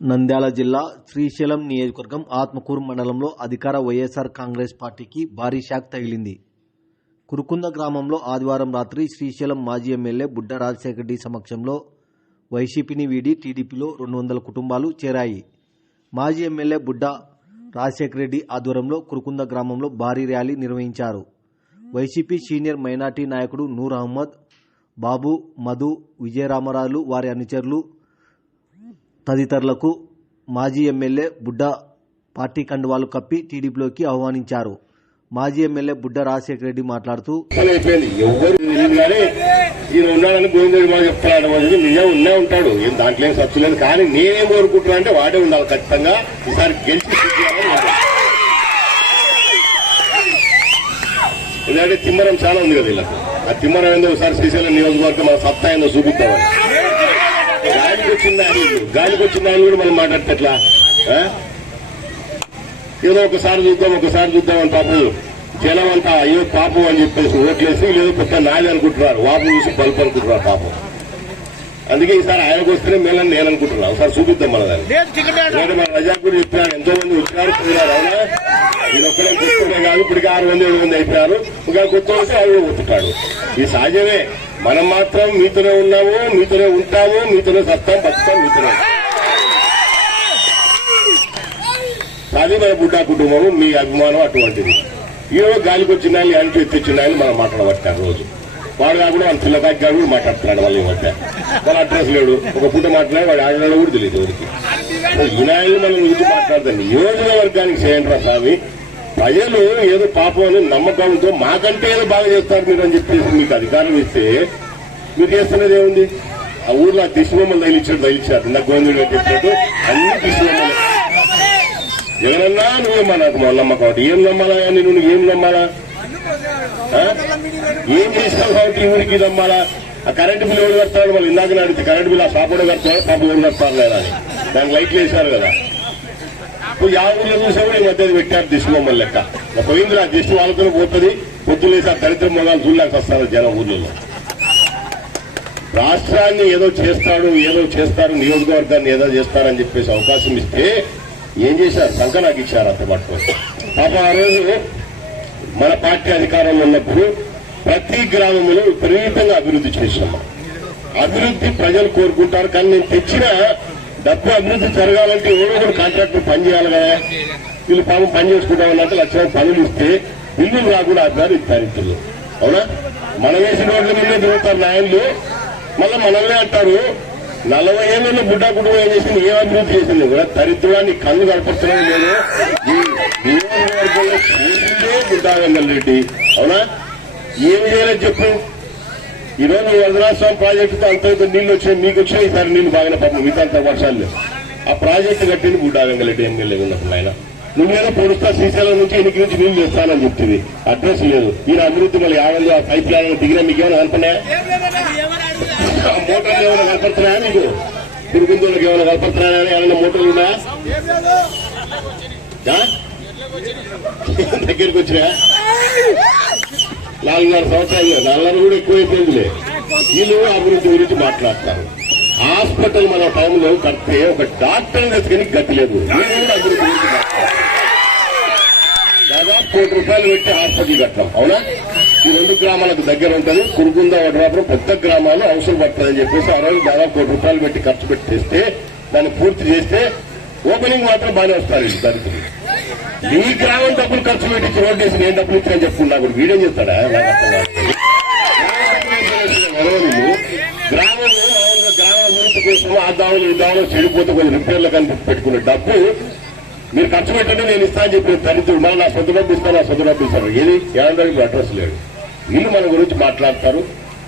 నంద్యాల జిల్లా శ్రీశైలం నియోజకవర్గం ఆత్మకూరు మండలంలో అధికార వైఎస్ఆర్ కాంగ్రెస్ పార్టీకి భారీ షాక్ తగిలింది. కురుకుంద గ్రామంలో ఆదివారం రాత్రి శ్రీశైలం మాజీ ఎమ్మెల్యే బుడ్డ రాజశేఖర రెడ్డి సమక్షంలో వైసీపీని వీడి టీడీపీలో రెండు వందల కుటుంబాలు చేరాయి. మాజీ ఎమ్మెల్యే బుడ్డ రాజశేఖర రెడ్డి ఆధ్వర్యంలో కురుకుంద గ్రామంలో భారీ ర్యాలీ నిర్వహించారు. వైసీపీ సీనియర్ మైనార్టీ నాయకుడు నూర్ అహ్మద్ బాబు మధు విజయరామరాజులు వారి అనుచరులు తదితరులకు మాజీ ఎమ్మెల్యే బుడ్డ పార్టీ కండువాలు కప్పి టీడీపీలోకి ఆహ్వానించారు. మాజీ ఎమ్మెల్యే బుడ్డ రాజశేఖర రెడ్డి మాట్లాడుతూ పని అయిపోయింది ఎవరు ఉన్నాడని గోవిందుడు బాగా చెప్తాడు అనేది నిజం ఉన్నా ఉంటాడు. ఏం దాంట్లో ఏం సచ్చు లేదు. కానీ నేనేం కోరుకుంటున్నా అంటే వాడే ఉండాలి ఖచ్చితంగా. ఈసారి గెలిచి ఎందుకంటే తిమ్మరం చాలా ఉంది కదా వీళ్ళకి ఆ తిమ్మరం ఏందో ఒకసారి శ్రీశైలం నియోజకవర్గం మన సత్తా ఏందో చూపిద్దామని. గాలికి వచ్చింది గాలికి వచ్చింది ఆయన కూడా మనం మాట్లాడితే? ఏదో ఒకసారి చూద్దాం ఒకసారి చూద్దాం అని పాపం. జనం అంతా అయ్యో పాపం అని చెప్పేసి ఓట్లేసి లేదు పెద్ద నాది అనుకుంటున్నారు. వాపు చూసి బల్బు అనుకుంటున్నారు పాపం. అందుకే ఈసారి ఆయనకు వస్తేనే మేలని నేను అనుకుంటున్నా. ఒకసారి చూపిద్దాం మన దాన్ని మన రజాక్ కూడా చెప్పారు ఎంతో మంది వచ్చారు పోయినారు అవునా? నేను ఒక్కడే చూస్తూనే కాదు ఇప్పటికి ఆరు మంది ఏడు మంది అయిపోయారు. ఇంకా కొత్త వస్తే ఆయన ఒత్తుతాడు. ఈ సహజమే. మనం మాత్రం మీతోనే ఉన్నాము మీతోనే ఉంటాము మీతోనే సత్తాం బతుకుతాం మీతోనే. అది మన బుడ్డా కుటుంబము మీ అభిమానం అటువంటిది. ఈరోజు గాలికి వచ్చిన వాళ్ళు వెనక్కి ఎత్తిచ్చిన వాళ్ళు మనం మాట్లాడబట్టారు రోజు. వాడు కాకుండా వాళ్ళ పిల్లకాకి గారు కూడా మాట్లాడుతున్నాడు వాళ్ళు మధ్య. వాళ్ళ అడ్రస్ లేడు. ఒక పూట మాట్లాడి వాడు ఆడలో కూడా తెలియదు ఎవరికి. వినాయకులు మనం గురించి మాట్లాడతాం నియోజకవర్గానికి చేయండి రా స్వామి. ప్రజలు ఏదో పాపం అని నమ్మకంతో మాకంటే ఏదో బాగా చేస్తారు మీరు అని చెప్పేసి మీకు అధికారం ఇస్తే మీరు చేస్తున్నది ఏముంది? ఆ ఊర్లో ఆ దిశబొమ్మలు తగిలిచ్చాడు తగిలిచ్చారు. నా గోవిందుడు గారు చెప్పినట్టు అన్ని దిశబొమ్మలు ఎవరన్నా నువ్వేమా నాకు మా నమ్మకం ఏం నమ్మాలా? అని నువ్వు ఏం నమ్మాలా? ఏం చేసావు కాబట్టి ఈ ఊరికి నమ్మాలా? ఆ కరెంటు బిల్లు ఎవరు కడతాడు వాళ్ళు ఇందాక అడిగితే కరెంటు బిల్ ఆ షాప్ కూడా కడతాడు? పాప ఎవరు కడతారు లేదా అని. దానికి లైట్లు వేశారు కదా. నువ్వు యా ఊర్లో చూసావు కూడా ఈ మధ్య అది పెట్టారు లెక్క. పోయింది ఆ దిష్టి వాళ్ళతో పోతుంది పొద్దులేసి ఆ దరిద్ర మొగాలు చూడలేక వస్తారు జనం ఊర్లలో. రాష్ట్రాన్ని ఏదో చేస్తాడు ఏదో చేస్తారు నియోజకవర్గాన్ని ఏదో చేస్తారని చెప్పేసి అవకాశం ఇస్తే ఏం చేశారు? సంఖ నాకు ఇచ్చారు అంత పట్టుకొని పాప ఆ రోజు మన పార్టీ అధికారంలో ఉన్నప్పుడు ప్రతి గ్రామంలో విపరీతంగా అభివృద్ధి చేసినాం అభివృద్ధి ప్రజలు కోరుకుంటారు కానీ నేను తెచ్చిన డబ్బు అభివృద్ధి జరగాలంటే ఎవరో ఒకటి కాంట్రాక్టర్ పని చేయాలి కదా. వీళ్ళు పాపం పని చేసుకుంటాం అన్నట్టు లక్ష పనులు ఇస్తే ఇల్లు రాకుండా అర్థాలు ఇస్తారు ఇద్దరు. అవునా? మనం వేసిన రోడ్ల మీద తిరుగుతారు నాయన్లు. మళ్ళీ మనమే అంటారు. నలభై ఏళ్ళలో బుడ్డా కుటుంబం ఏం చేసింది ఏం అభివృద్ధి చేసింది కూడా దరిద్రాన్ని కళ్ళు కనపడుతున్నాయి నేను ఈ నియోజకవర్గంలో బుడ్డా వెంగళరెడ్డి అవునా? ఏమి చేయాలని చెప్పు. ఈ రోజు వరదరాస్వామి ప్రాజెక్టుతో అంత ఇంత నీళ్ళు వచ్చాయి మీకు వచ్చాయి ఈసారి నీళ్ళు బాగానే పాపం మిగతా వర్షాలు ఆ ప్రాజెక్టు కట్టింది బుడ్డా వెంగళరెడ్డి ఎమ్మెల్యే ఉన్నప్పుడు ఆయన నువ్వేదో పొడుస్తా శ్రీశైలం నుంచి ఎన్నిక నుంచి నీళ్ళు చేస్తానని చెప్తుంది. అడ్రస్ లేదు. ఈయన అభివృద్ధి మళ్ళీ యాభై ఆ పైప్ లైన్ దిగినా మీకు ఏమైనా కనపడినాయా ఆ మోటార్లు ఏమైనా కనపడుతున్నాయా మీకు పురుగుందులకు ఏమైనా కనపడుతున్నాయా? ఏమైనా మోటార్లు ఉన్నాయా? ఆ? దగ్గరికి వచ్చినాయా? నాలుగున్నర సంవత్సరాలు నాలుగున్నర కూడా ఎక్కువైపోయిందిలే. వీళ్ళు అభివృద్ధి గురించి మాట్లాడతారు. హాస్పిటల్ మన టైంలో కడితే ఒక డాక్టర్ తీసుకుని గతి లేదు. కూడా అభివృద్ధి గురించి దాదాపు కోటి రూపాయలు పెట్టి హాస్పిటల్ కట్టాం. అవునా? ఈ రెండు గ్రామాలకు దగ్గర ఉంటుంది. కురుకుంద వడ్రాపురం పెద్ద గ్రామాలు అవసరం పడుతుందని చెప్పేసి ఆ రోజు దాదాపు కోటి రూపాయలు పెట్టి ఖర్చు పెట్టి చేస్తే దాన్ని పూర్తి చేస్తే ఓపెనింగ్ మాత్రం బాగానే వస్తారు దరిద్రులు నీ గ్రామం డబ్బులు ఖర్చు పెట్టి రోడ్డు వేసి నేను డబ్బులు ఇచ్చాను చెప్పుకున్నా కూడా వీడేం చెప్తాడా గ్రామం గ్రామ అభివృద్ధి కోసం ఆ దావులు ఈ దావులు చెడిపోతే కొంచెం రిపేర్లు కనిపి పెట్టుకునే డబ్బు మీరు ఖర్చు పెట్టండి నేను ఇస్తా అని చెప్పిన దరిద్రుడు మళ్ళీ నా సొంత డబ్బు ఇస్తాను నా సొంత డబ్బు ఇస్తాను ఏది? ఏమంటారు అడ్రస్ లేడు వీళ్ళు మన గురించి మాట్లాడతారు.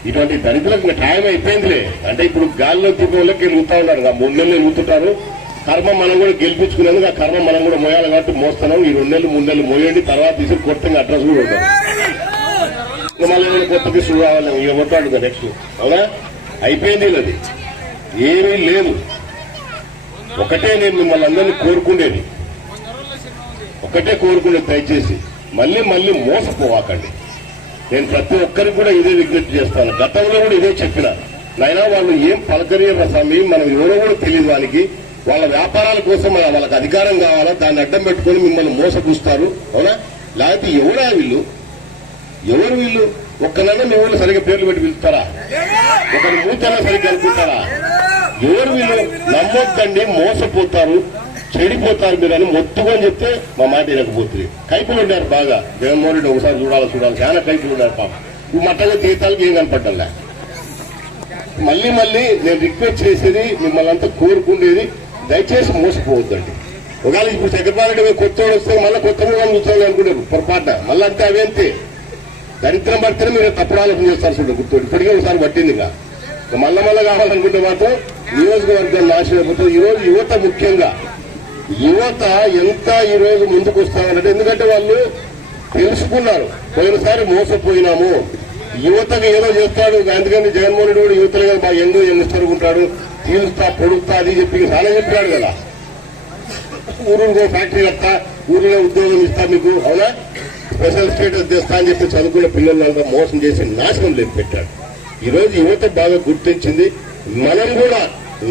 ఇటువంటి దరిద్రులకు టైం అయిపోయిందిలే. అంటే ఇప్పుడు గాల్లో తిప్పే వాళ్ళకి ఎలుగుతా ఉన్నారు మూడు నెలలు ఎలుగుతుంటారు కర్మ మనం కూడా గెలిపించుకునేందుకు ఆ కర్మ మనం కూడా మోయాలి కాబట్టి మోస్తున్నాం. ఈ రెండు నెలలు మూడు నెలలు మోయండి. తర్వాత తీసి కొత్తగా అడ్రస్ కూడా మళ్ళీ ఏమైనా కొత్త తీసుకు రావాలి ఇక కొట్టాడు నెక్స్ట్ అవునా? అయిపోయింది అది ఏమీ లేదు ఒకటే నేను మిమ్మల్ని అందరినీ కోరుకునేది ఒకటే కోరుకునేది దయచేసి. మళ్ళీ మళ్ళీ మోసపోవాకండి. నేను ప్రతి ఒక్కరికి కూడా ఇదే విజ్ఞప్తి చేస్తాను. గతంలో కూడా ఇదే చెప్పిన. నైనా వాళ్ళు ఏం పలకరియరు స్వామి? మనం ఎవరో కూడా తెలియదు వానికి వాళ్ళ వ్యాపారాల కోసం వాళ్ళకి అధికారం కావాలా? దాన్ని అడ్డం పెట్టుకొని మిమ్మల్ని మోసపుస్తారు. అవునా? లేకపోతే ఎవరా వీళ్ళు? ఎవరు వీళ్ళు? ఒక్కనన్నా మీ ఊళ్ళో సరిగ్గా పేర్లు పెట్టి పిలుస్తారా? ఒకరి మూతనా సరిగ్గా అనుకుంటారా? ఎవరు వీళ్ళు? నమ్మొద్దండి మోసపోతారు చెడిపోతారు మీరు అని మొత్తుకొని చెప్తే మా మాట వినకపోతుంది. కైపులు ఉన్నారు బాగా. జగన్మోహన్ రెడ్డి ఒకసారి చూడాలి చూడాలి. చాలా కైపులు ఉన్నారు పాప. ఈ మట్టగా తీతాలకు ఏం కనపడ్డా మళ్ళీ మళ్ళీ నేను రిక్వెస్ట్ చేసేది మిమ్మల్ని అంతా కోరుకుండేది దయచేసి మోసపోవద్దండి. ఒకవేళ ఇప్పుడు చక్రపాణి రెడ్డి వస్తే మళ్ళీ కొత్త మూలం చూస్తాను అనుకుంటారు పొరపాటున. మళ్ళీ అంతే. అవేంతే దరిద్రం పడితేనే మీరు తప్పుడు ఆలోచన చేస్తారు చూడండి గుర్తు ఇప్పటికే ఒకసారి పట్టింది ఇంకా. మళ్ళా మళ్ళీ కావాలనుకుంటే మాత్రం నియోజకవర్గం నాశనం అయిపోతుంది. ఈ యువత ముఖ్యంగా. యువత ఎంత ఈ రోజు ముందుకు వస్తామంటే ఎందుకంటే వాళ్ళు తెలుసుకున్నారు. పోయినసారి మోసపోయినాము. యువతకు ఏదో చేస్తాడు. అందుకని జగన్మోహన్ రెడ్డి కూడా యువతలు బాగా ఎందు ఎంగిస్తారు తీరుస్తా పొడుస్తా అని చెప్పి చాలా చెప్పాడు కదా. ఊరు ఫ్యాక్టరీ వస్తా ఊరిలో ఉద్యోగం ఇస్తా మీకు అవునా? స్పెషల్ స్టేటస్ తెస్తా అని చెప్పి చదువుకున్న పిల్లలంతా మోసం చేసి నాశనం లేదు పెట్టాడు ఈ రోజు యువత బాగా గుర్తించింది మనం కూడా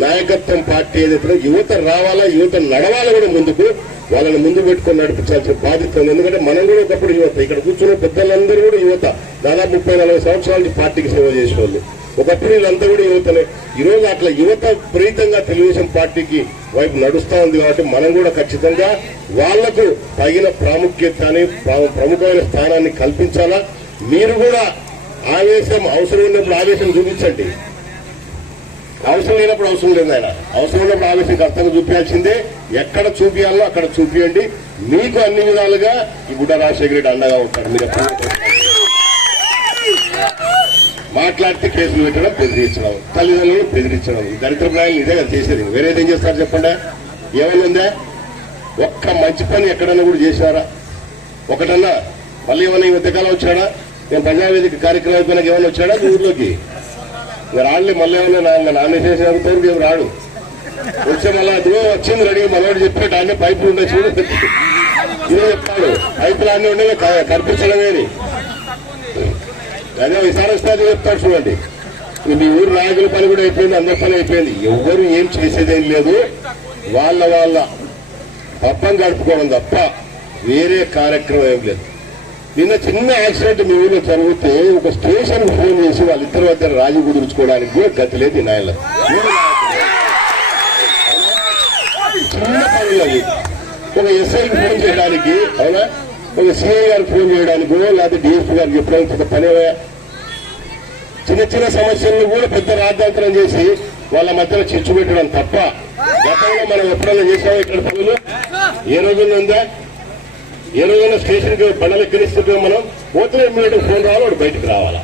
నాయకత్వం పార్టీ ఏదైతే యువత రావాలా యువత నడవాలా కూడా ముందుకు వాళ్ళని ముందు పెట్టుకొని నడిపించాల్సిన బాధ్యత ఉంది. ఎందుకంటే మనం కూడా ఒకప్పుడు యువత ఇక్కడ కూర్చున్న పెద్దలందరూ కూడా యువత. దాదాపు ముప్పై నలభై సంవత్సరాల నుంచి పార్టీకి సేవ చేసే వాళ్ళు ఒకప్పుడు వీళ్ళంతా కూడా యువతనే ఈ రోజు అట్లా యువత ప్రీతంగా తెలుగుదేశం పార్టీకి వైపు నడుస్తా ఉంది కాబట్టి మనం కూడా ఖచ్చితంగా వాళ్ళకు తగిన ప్రాముఖ్యతని ప్రముఖమైన స్థానాన్ని కల్పించాలా? మీరు కూడా ఆవేశం అవసరం ఉన్నప్పుడు ఆవేశం చూపించండి. అవసరం లేనప్పుడు అవసరం లేదు ఆయన అవసరం ఉన్నప్పుడు ఆవేశం కర్తవ్యం చూపించాల్సిందే. ఎక్కడ చూపించాలో అక్కడ చూపించండి. మీకు అన్ని విధాలుగా ఈ గుడ్డ రాజశేఖర రెడ్డి అండగా ఉంటాడు. మీరు ఎప్పుడు మాట్లాడితే కేసులు పెట్టడం బెదిరించడం తల్లిదండ్రులు బెదిరించడం. దళిత దరిద్ర ఇదే కదా చేసేది. వేరేది ఏం చేస్తారు చెప్పండి? ఏమైనా ఉందా? ఒక్క మంచి పని ఎక్కడన్నా కూడా చేశారా? ఒకటన్నా మళ్ళీ ఏమైనా ఈ మధ్యకాలం వచ్చాడా? నేను ప్రజావేదిక కార్యక్రమం అయిపోయినాక ఏమైనా వచ్చాడా ఊర్లోకి? ఇంకా రాళ్ళే మళ్ళీ ఏమైనా నాన్న చేసిన అవుతారు రాడు. వచ్చే మళ్ళీ అదిగో వచ్చింది రెడీ మనవాడు చెప్పాడు ఆయన పైపులు ఉండే చూడు. ఇదే చెప్పాడు పైపులు అన్నీ ఉండేవి కనిపించడం కనిపించడమే అదే విశారస్తాది చెప్తాడు చూడండి. మీ ఊరు నాయకుల పని కూడా అయిపోయింది అందరి పని అయిపోయింది. ఎవరు ఏం చేసేదేం లేదు. వాళ్ళ వాళ్ళ పబ్బం గడుపుకోవడం తప్ప వేరే కార్యక్రమం ఏం లేదు. నిన్న చిన్న యాక్సిడెంట్ మీ ఊళ్ళో జరిగితే ఒక స్టేషన్ ఫోన్ చేసి వాళ్ళిద్దరి వద్ద రాజు కుదుర్చుకోవడానికి కూడా గతి లేదు ఈ నాయన చిన్న పనులు అవి. ఒక ఎస్ఐకి ఫోన్ చేయడానికి అవునా? ఒక సిఐ ఫోన్ చేయడానికో లేకపోతే డిఎస్పీ గారికి చెప్పడానికి పనేవే చిన్న చిన్న సమస్యలను కూడా పెద్ద రాద్ధాంతరం చేసి వాళ్ళ మధ్యలో చిచ్చు పెట్టడం తప్ప గతంలో మనం ఎప్పుడైనా చేసామో ఇక్కడ పనులు? ఏ రోజుల్లో ఉందా? ఏ రోజున స్టేషన్కి బండలు ఎక్కిరిస్తుంటే మనం పోతే ఇమ్మీడియట్ ఫోన్ రావాలి వాడు బయటకు రావాలా?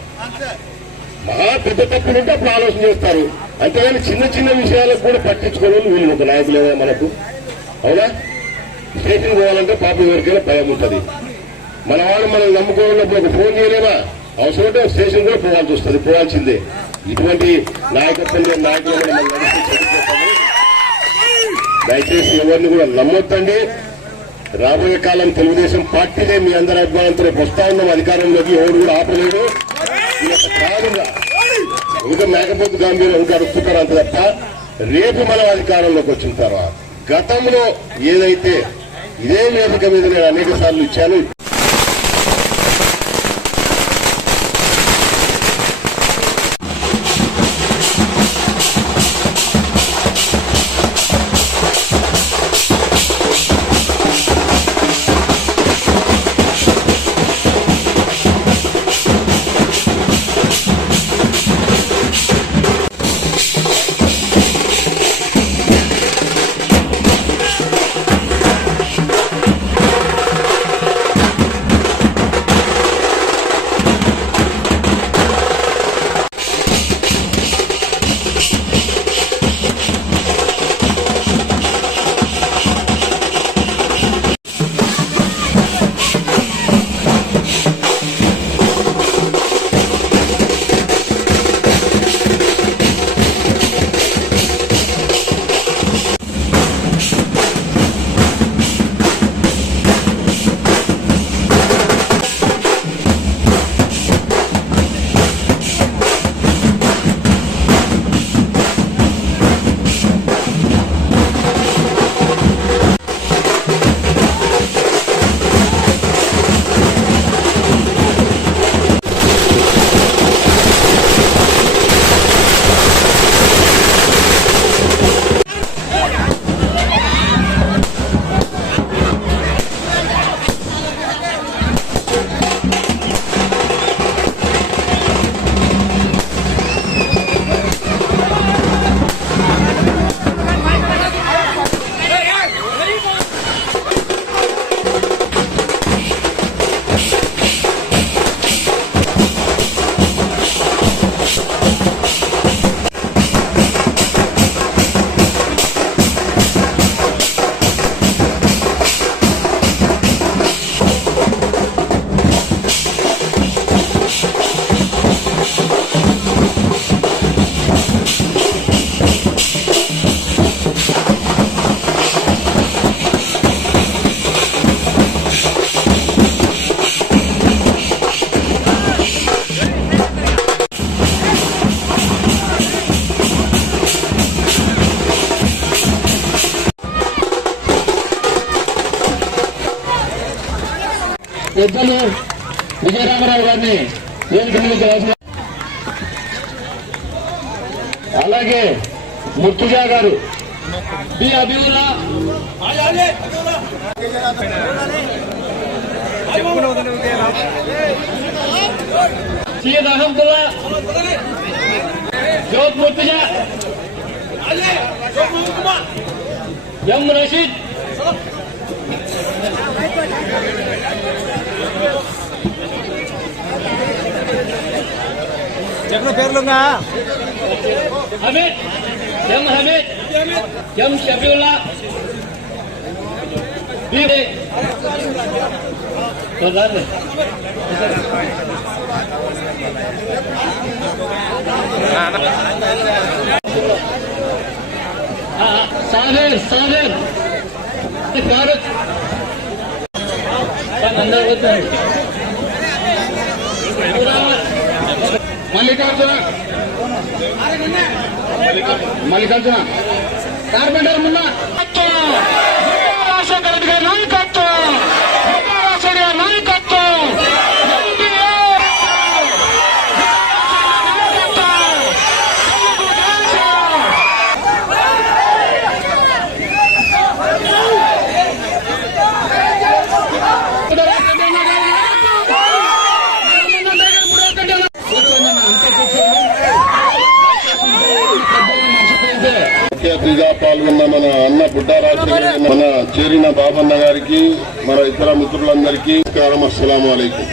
మహా పెద్ద తప్పులు ఉంటే అప్పుడు ఆలోచన చేస్తారు. అంతేగాని చిన్న చిన్న విషయాలకు కూడా పట్టించుకోని వాళ్ళు వీళ్ళు ఒక నాయకులేదా మనకు. అవునా? కేసులు పోవాలంటే పాపం ఎవరికైనా భయం ఉంటుంది. మన వాళ్ళు మనం నమ్ముకోవాలన్నప్పుడు ఒక ఫోన్ చేయలేమా? అవసరం స్టేషన్ కూడా పోవాల్సి వస్తుంది పోవాల్సిందే. ఇటువంటి నాయకత్వం లేని మనం దయచేసి ఎవరిని కూడా నమ్మొద్దండి. రాబోయే కాలం తెలుగుదేశం పార్టీనే మీ అందరి అభిమానంతో వస్తా ఉన్నాం అధికారంలోకి ఎవరు కూడా ఆపలేడు ఈ యొక్క కారణంగా ఇంకా మేకపోతు గాంధీలో ఇంకా అడుగుతున్నారు అంత తప్ప రేపు మనం అధికారంలోకి వచ్చిన తర్వాత గతంలో ఏదైతే ఇదే వేదిక మీద నేను అనేక సార్లు ఇచ్చాను. పెద్దలు విజయరామరావు గారిని వేదిక మీదకి రాసిన అలాగే ముర్తుజా గారు. బి అభివుల్లా సయ్యద్ అహమ్దుల్లా జోత్ ముర్తుజా ఎం రషీద్. చెప్పిన పేర్లుగా హమీద్ ఎం హమీద్ ఎం షఫీవుల్లా సాగర్ సాగర్ ఫారూక్ అందరూ వద్దండి. ಮಲ್ಲಿಕಾರ್ಜುನ ಮಲ್ಲಿಕಾರ್ಜುನ ಕಾರ್ಪೆಂಟರ್ ಮುನ್ನ పాల్గొన్న మన అన్న బుడ్డారాజు మన చేరిన బాబన్న గారికి మన ఇతర మిత్రులందరికీ నమస్కారం అస్సలం అయికం